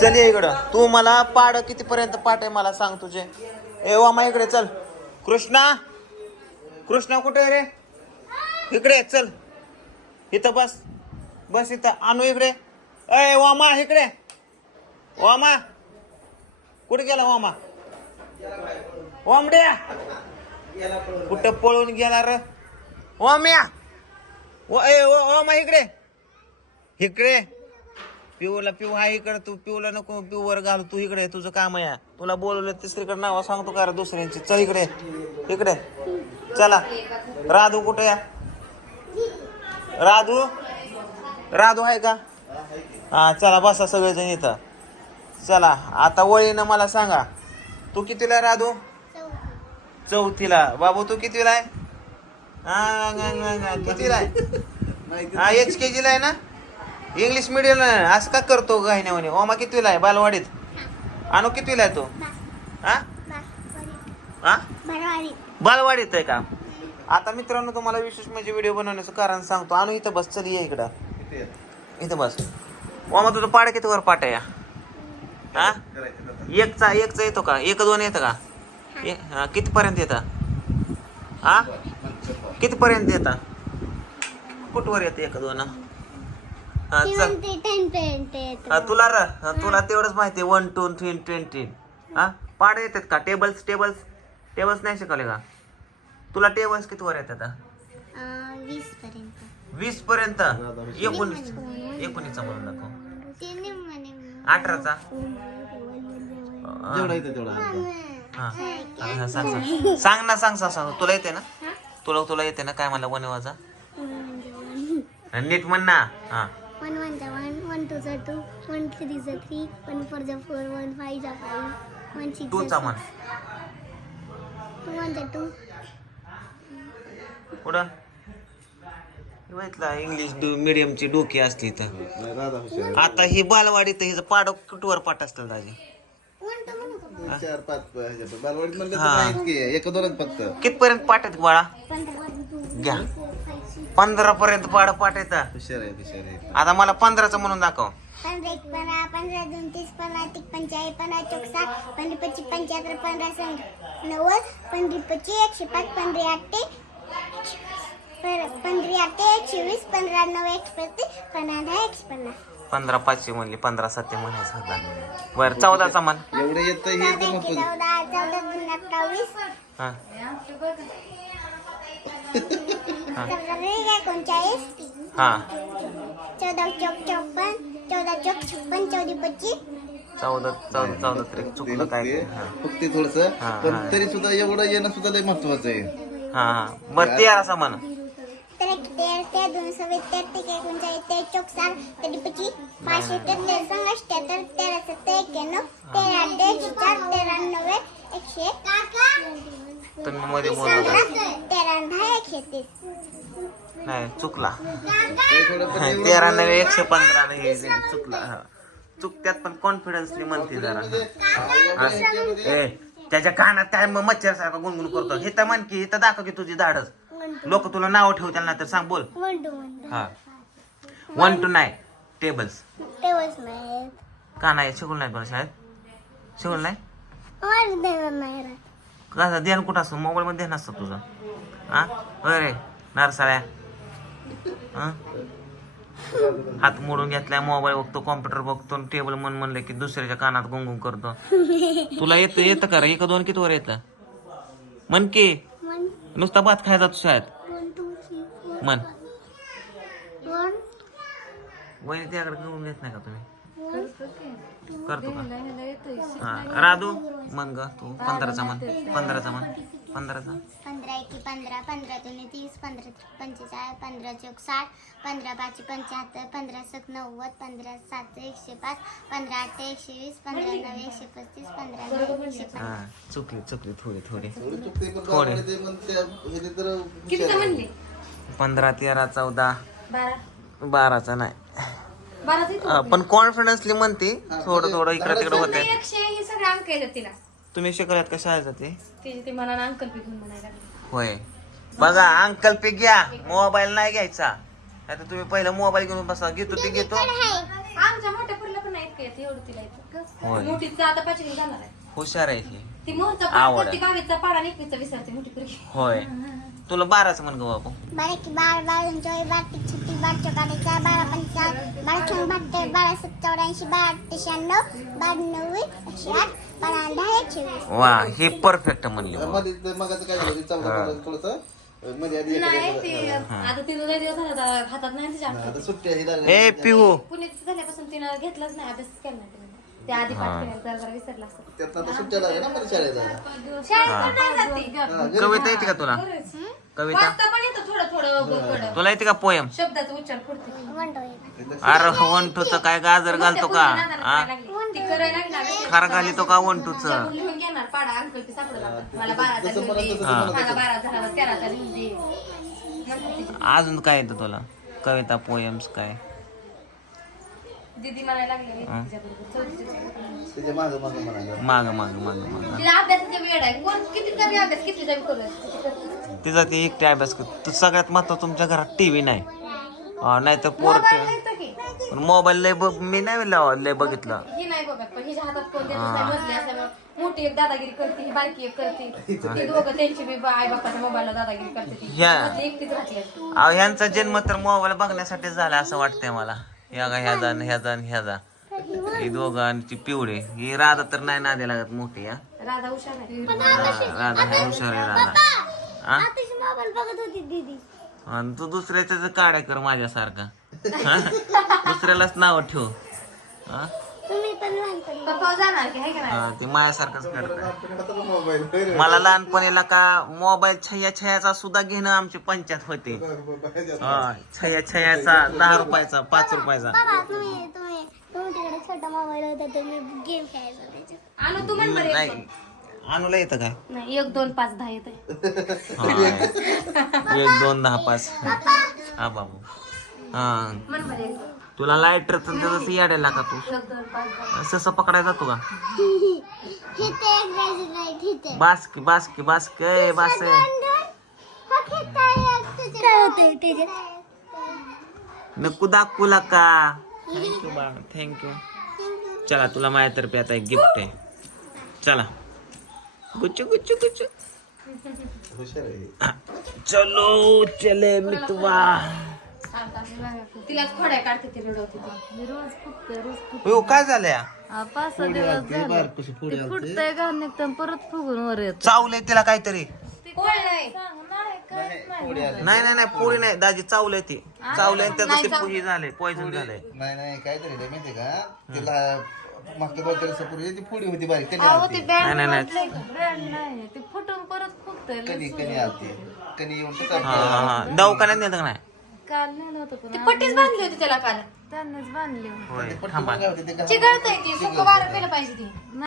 चल ये इकडं. तू मला पाड कितीपर्यंत पाठ आहे मला सांग तुझे. ए वामा इकडे चल. कृष्णा. कृष्णा कुठे आहे रे? इकडे चल. इथं बस. बस इथं. आणू इकडे. अय वामा इकडे. वामा. कुठे गेला वामा? वामड्या. कुठं पळून गेला र? वाम्या. व ए वामा इकडे. इकडे. पिऊला पिऊ हा इकडे तू पिऊला नको पिऊ वर घाल तू इकडे तुझं काम आहे. तुला बोलवलं तिसरीकडे नाव सांगतो का रे दुसऱ्यांची? चल इकडे इकडे चला. राधू कुठे या राधू? राधू आहे का? हा चला बसा सगळेजण इथं. चला आता वळीनं मला सांगा. तू कितीला आहे राधू? चौथीला. बाबू तू कितीला आहे? हा, कितीला आहे? हा एच के जीला आहे ना? इंग्लिश मिडियम असं का करतो गायण्यामध्ये ओमा कितवीला आहे? बालवाडीत? आणू कितवीला आहे तो? हा? हा? बालवाडीत आहे का? आता मित्रांनो तुम्हाला विशेष म्हणजे व्हिडिओ बनवण्याचं कारण सांगतो. आणू इथं बस चल ये इकडं. इथं बस. ओमा तुझं पाड किती वर पाट आहे? या? हा? एकचा एकचा येतो का? एक दोन येतं का? हा, कितीपर्यंत येतं? हा? कितीपर्यंत येतं? कुठवर येतं एक दोन? हा? चल. तुला र हा, तुला तेवढंच माहिती आहे. वन टू थ्री ट्वेंटी हा? पाड येतात का? टेबल्स टेबल्स टेबल्स नाही शिकवले का? तुला टेबल्स किती वर येतात वीस पर्यंत. वीस पर्यंत? एकोणीस. एकोणीसचा म्हणून म्हणे अठराचा? जेवढा येतं तेवढा हा हा, सांग सांग. सांग ना सांग सांग सांग. तुला येते ना? तुला तुला येते ना? काय मला वनवाजा नीट म्हण ना. हा. वन टू जा टू वन थ्री जा थ्री वन फोर जा फोर वन फाईव्ह जा फाईव्ह वन सिक्स टूचा म्हण टू वन जा टू पुढं माहितला इंग्लिश डू मिडियमची डोकी असली तर आता ही बालवाडी तर हिचं पाड कुठवर पाठ असतं दाजी? का? चार पाच ह्याच्यात. बालवाडीत म्हणलं तर हा. नाहीच की एक दोनच फक्त. कितपर्यंत पाठ आहेत बाळा घ्या. पंधरा पर्यंत पाड पाठ येतं हुशार आहे हुशार आहे. आता मला पंधराचं म्हणून दाखव. पंधरा एक पंधरा पंधरा दोन तीस पंधरा तीस पंचाळीस पंधरा पच्चीस पंच्याहत्तर पंधरा संग नव्वद पंधरा पच्चीस एकशे पाच पंधरा आठे पंधरा आठे एकशे वीस पंधरा नऊ एकशे पस्तीस पंधरा दहा एकशे पन्नास. पंधरा पाचशे म्हणली पंधरा सातशे म्हणायचं होता बरं चौदाचा म्हण. एवढं येतं हे चौदा तर चौदा चौदा दोन अठ्ठावीस. हा. चौदा एकोणचाळीस. हा. चौदा चौक चौपन्न चौदा चौक छप्पन चौदा पच्चीस. चौदा चौदा चौदा तरी चुकलं काय ते हा. फक्त थोडस हा, पण हा. तरी सुद्धा एवढं येणं सुद्धा लय महत्वाचं आहे. हा हा. बरं तेराचा म्हण. तेर तेर दोन सव्वीस तेर ते एकोणचाळीस तेर चौक साठ तेरी पाचशे तेर तेर संग अठ्ठ्याहत्तर तेरा सत्तर एक्क्याण्णव तेरा एकशे चार तेरा नव्वे एकशे तुम्ही मध्ये बोलू नका. तेरा दहा एकशे तीस नाही चुकला ते तेरा नव्हे एकशे पंधरा नाही हे चुकला हा. चुकत्यात पण कॉन्फिडन्सली म्हणते जरा. ए त्याच्या कानात काय मग मच्छर सारखा गुणगुण करतो हे तर म्हण की इथं दाखव की तुझी धाडच लोक तुला नाव ठेवतील ना तर सांग बोल. वन टू वन हा वन टू नाईन टेबल्स नाही का नाही? शिकवलं नाही तुला शाळेत? शिकवलं नाही? माझं देणार नाही राहत. कसं? ध्यान कुठं असतं? मोबाईल मध्ये ध्यान असतं तुझं. हा? अरे नरसाळ्या. हा? हात मोडून घेतलाय मोबाईल बघतो कॉम्प्युटर बघतो टेबल मन म्हणलं की दुसऱ्याच्या कानात गुंगुंग करतो. तुला येतं येतं का रे? एक दोन किती वर येतं? म्हण की. नुसता भात खायचा तू शाळेत. वन वहिनी त्याकडे घेऊन घेत नाही का तुम्ही? करतो का? हा. राधू म्हण ग तू. पंधराचा म्हण. पंधराचा म्हण. पंधराचा. पंधरा एकी पंधरा पंधरा दोन्ही तीस पंधरा पंचेचाळीस पंधरा चौक साठ पंधरा पाचशे पंच्याहत्तर पंधरा सक नव्वद पंधरा सात एकशे पाच पंधरा आठ एकशे वीस पंधरा नऊ एकशे पस्तीस पंधरा नऊ एकशे पन्नास. हा चुकली चुकली थोडी थोडी. थोडं. पंधरा तेरा चौदा. बारा. बाराचा नाही. पण कॉन्फिडन्सली म्हणते थोडं थोडं इकडे तिकडे होते एकशे हे सगळे अंक येतात तिला. तुम्ही शिकल्यात का शाळेत जाते तिचे ते मला ना अंकल घेऊन म्हणायला लागले. होय. बघा अंकल पे घ्या. मोबाईल नाही घ्यायचा. आता तुम्ही पहिला मोबाईल घेऊन बसा. घेतो ते घेतो. आमच्या मोठ्या पुरला पण नाही इतकं येतं एवढं तिला येतं. होय. मोठीचं आता पाचवी जाणार आहे. हुशार आहे ती आवड पाडा आणि विसरते मोठी होय. तुला बाराच म्हण ग बाबू बारा की बारा बारा चोवीस बारा ती छत्तीस बारा चौकाडीचा बारा पंचावन्न बारा छप्पन बहात्तर बारा सत्तर चौऱ्याऐंशी बारा अठ्ठे शहाण्णव बारा नव्वद एकशे आठ बारा दहा एकशे वीस वा हे परफेक्ट म्हणली बाबा. मध्ये ते मगाचं काय झालं ते चौघा थोडसमध्ये आधी नाही एखाद्या- ती आता तिथं लय दिवस झाला आता हातात नाही तिच्या हा, आठवत. आता सुट्टी आहे लागली. ए पिहू पुण्यात झाल्यापासून तिनं घेतलंच नाही अभ्यास केला नाही तिनं ते आधी पाठ केला जरा जरा विसरला असतं. त्यातनं आता सुट्ट्या लागल्या ना मला शाळेत जायला. शाळेत पण नाही जात ती. घरी- कविता येते का तुला? कविता? वाचता पण येतं थोडं थोडं कडं. तुला येते का पोयम शब्दाचा उच्चार करते. अरे वंटूच काय गाजर घालतो का? हा? ती करायला लागली ना. खार घालितो का वंटूच? जगून लिहून घेणार पाडा अंकल ते सापडत जातात. मला बाराचा लिहून दे. मला बारा झाला तेराचा लिहून दे म्हणते ती. अजून काय येतं तुला? कविता पोयम्स काय? दीदी म्हणायला लागलेली तिच्याबरोबर. चौथीच्या शाळेत. त्याच्या मागं मागं म्हणायला माग माग माग माग. तिला अभ्यासाचा वेळ आहे? कोण किती जरी अभ्यास किती जरी करू तिचा ती एकटी अभ्यास कर तू सगळ्यात महत्त्व तुमच्या घरात टीव्ही नाही. नाही तर पोर पण मोबाईल लय बघ मी नाही लावा लय बघितलं. ही नाही बघत पण हिच्या हातात कोण देतच नाही. मजली असल्यामुळे मोठी एक दादागिरी करते ही बारकी एक करते. ती दोघं त्यांची बी आई बापाच्या मोबाईलला दादागिरी करते ती. ह्या. मधली एकटीच राहते. अहो, ह्यांचा जन्म तर मोबाईल बघण्यासाठी झाला असं वाटतंय मला. ह्या गा ह्याचा आणि ह्याचा आणि ह्याचा ही दोघं आणि ती पिवळे. ही राधा तर नाही नादे लागत मोठी हा? राधा हुशार आहे. हा, राधा ह्या हुशार आहे राधा. हा? आताशी मोबाईल बघत होती दीदी. आणि तू दुसऱ्याच काड्या कर माझ्यासारखा. हा? दुसऱ्यालाच नाव ठेव. हा? तुम्ही पण लहानपणी पप्पा जाणार की आहे का नाही? हा, ते माझ्यासारखंच करत मोबाईल. मला लहानपणीला का मोबाईल छया छयाचा सुद्धा घेणं आमची पंचायत होते. हा, छया छयाचा दहा रुपयाचा पाच रुपयाचा. बाबा तुम्ही तुम्ही तुमच्याकडे छोटा मोबाईल होता तुम्ही गेम खेळायचा त्याच्यात. आणू तू म्हण बरं एक नाही दोन. अनुला येतं नाही एक दोन पाच दहा येते हा. एक दोन दहा पाच. हा बाबू. हा. म्हण बरं एक. दोन. तुला लाईटर त्याचं याड्याला का तू सस पकडायला जातो का? हे बासकी बासकी बासकी ए, बास. नको दाखवला का थँक्यू बा थँक्यू चला तुला माझ्यातर्फे आता एक गिफ्ट आहे. चला. गुच्चू गुच्चू गुच्चू. चलो चले मितवा. तिला खोड्या काढते ती रडवते ती. हो काय झालंय? पाच सहा दिवस झाले. बारकशी पुढे ते फुटतंय घाण निघतं परत फुगून वर येत. चावलंय तिला काहीतरी. कोण नाही नाही नाही नाही पोळी नाही दाजी चावलंय ती. चावलंय आणि त्याचं ते पुही झालंय पॉइझन झालंय. नाही नाही काय तरी रे माहितीये का तिला मागच्या दोन चार दिवसापूर्वी ती पुढी होती बारीक कधी अहो आलती? ते बँड नाही नाही नाही. ब्रँड नाही ते फुटून परत फुगतंय कधी कधी आलती? कधी येऊन हा हा हा. दवाखान्यात नेलं का नाही? काल नेलं होतं पण ती पट्टीच बांधली होती त्याला काल. त्यांनीच बांधले होय थांबा. काय होते ते चिघळतय. ती सुक वारं पेलं पाहिजे ती.